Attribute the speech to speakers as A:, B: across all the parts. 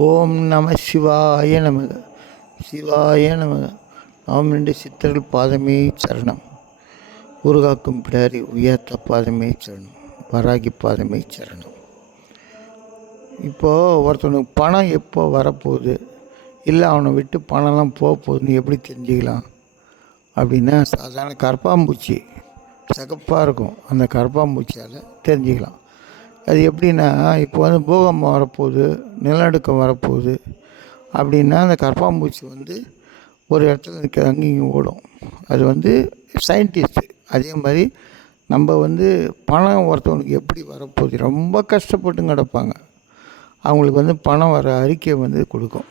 A: ஓம் நம சிவாய நமக. சிவாய நமக. நாம் ரெண்டு சித்தர்கள் பாதமே சரணம். உருகாக்கும் பிடாரி உயர்த்த பாதமே சரணம். வராகி பாதமே சரணம். இப்போது ஒருத்தனுக்கு பணம் எப்போ வரப்போகுது? இல்லை அவனை விட்டு பணம்லாம் போக போகுதுன்னு எப்படி தெரிஞ்சுக்கலாம்? அப்படின்னா சாதாரண கரப்பாம்பூச்சி. சகப்பாக இருக்கும். அந்த கரப்பாம்பூச்சியால் தெரிஞ்சுக்கலாம். அது எப்படின்னா இப்போ வந்து பூகம்பம் வரப்போகுது நிலநடுக்கம் வரப்போகுது அப்படின்னா அந்த கரப்பாம்பூச்சி வந்து ஒரு இடத்துல நிற்க அங்கேயும் ஓடும். அது வந்து சயின்டிஸ்ட்டு அதே மாதிரி நம்ம வந்து பணம் ஒருத்தவனுக்கு எப்படி வரப்போகுது ரொம்ப கஷ்டப்பட்டு கிடப்பாங்க. அவங்களுக்கு வந்து பணம் வர அறிக்கை வந்து கொடுக்கும்.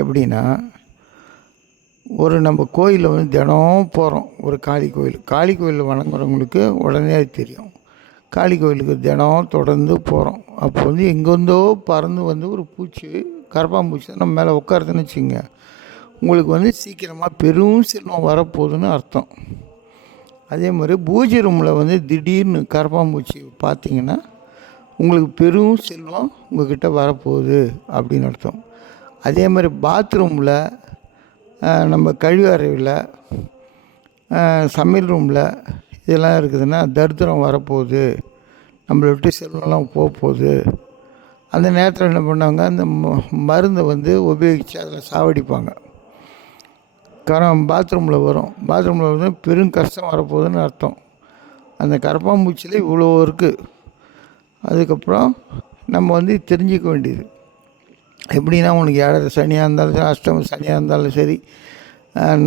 A: எப்படின்னா ஒரு நம்ம கோயிலில் வந்து தினம் போகிறோம் ஒரு காளி கோயில். காளி கோயிலில் வணங்குறவங்களுக்கு உடனே அது தெரியும். காளி கோயிலுக்கு தினம் தொடர்ந்து போகிறோம் அப்போ வந்து எங்கேருந்தோ பறந்து வந்து ஒரு பூச்சி கரப்பாம்பூச்சி நம்ம மேலே உட்காருதுன்னு வச்சுங்க உங்களுக்கு வந்து சீக்கிரமாக பெரும் செல்வம் வரப்போகுதுன்னு அர்த்தம். அதே மாதிரி பூஜை ரூமில் வந்து திடீர்னு கரப்பாம்பூச்சி பார்த்தீங்கன்னா உங்களுக்கு பெரும் செல்வம் உங்கள்கிட்ட வரப்போகுது அப்படின்னு அர்த்தம். அதே மாதிரி பாத்ரூமில் நம்ம கழிவறையில் சமையல் ரூமில் இதெல்லாம் இருக்குதுன்னா தரித்திரம் வரப்போகுது. நம்மளை விட்டு செல்வம்லாம் போக போகுது அந்த நேரத்தில் என்ன பண்ணாங்க அந்த மருந்தை வந்து உபயோகித்து அதில் சாவடிப்பாங்க. கரம் பாத்ரூமில் வரும். பாத்ரூமில் வந்து பெரும் கஷ்டம் வரப்போகுதுன்னு அர்த்தம். அந்த கரப்பாம்பூச்சியில் இவ்வளோ இருக்குது அதுக்கப்புறம் நம்ம வந்து தெரிஞ்சிக்க வேண்டியது. எப்படின்னா உனக்கு ஏழரை சனியாக இருந்தாலும் சரி அஷ்டம சனியாக இருந்தாலும் சரி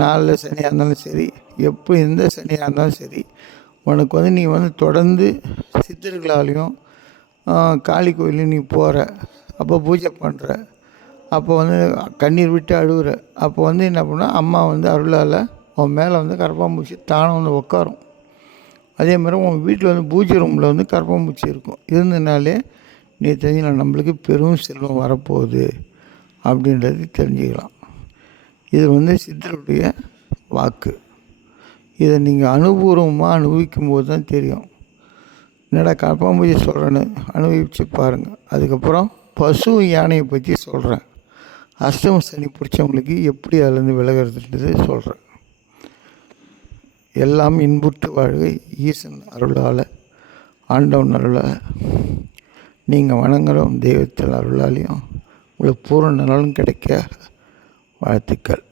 A: நாலில் சனியாக இருந்தாலும் சரி எப்போ எந்த சனியாக இருந்தாலும் சரி உனக்கு வந்து நீ வந்து தொடர்ந்து சித்தர்களாலையும் காளி கோயிலையும் நீ போகிற அப்போ பூஜை பண்ணுற அப்போ வந்து கண்ணீர் விட்டு அழுகுற அப்போ வந்து என்ன பண்ணால் அம்மா வந்து அருளால் உன் மேலே வந்து கரப்பாம்பூச்சி தானம் வந்து உட்காரும் அதே மாதிரி உன் வீட்டில் வந்து பூஜை ரூமில் வந்து கரப்பாம்பூச்சி இருக்கும். இருந்ததுனாலே நீ தெரிஞ்சுக்கலாம் நம்மளுக்கு பெரும் செல்வம் வரப்போகுது அப்படின்றது தெரிஞ்சுக்கலாம். இது வந்து சித்தருடைய வாக்கு. இதை நீங்கள் அனுபூர்வமாக அனுபவிக்கும் போது தான் தெரியும். என்னடா கரப்பாம்பூச்சி சொல்கிறேன்னு அனுபவித்து பாருங்கள் அதுக்கப்புறம் பசு யானையை பற்றி சொல்கிறேன் அஷ்டம சனி பிடிச்சவங்களுக்கு எப்படி அதுலேருந்து விலகிறதுன்றது சொல்கிறேன் எல்லாம் இன்புற்று வாழ்க ஈசன் அருளால் ஆண்டவன் அருளால் நீங்கள் வணங்குகிறோம் தெய்வத்தில் அருளாலையும் உங்களுக்கு பூர்ண நலன் கிடைக்க வாழ்த்துக்கள்.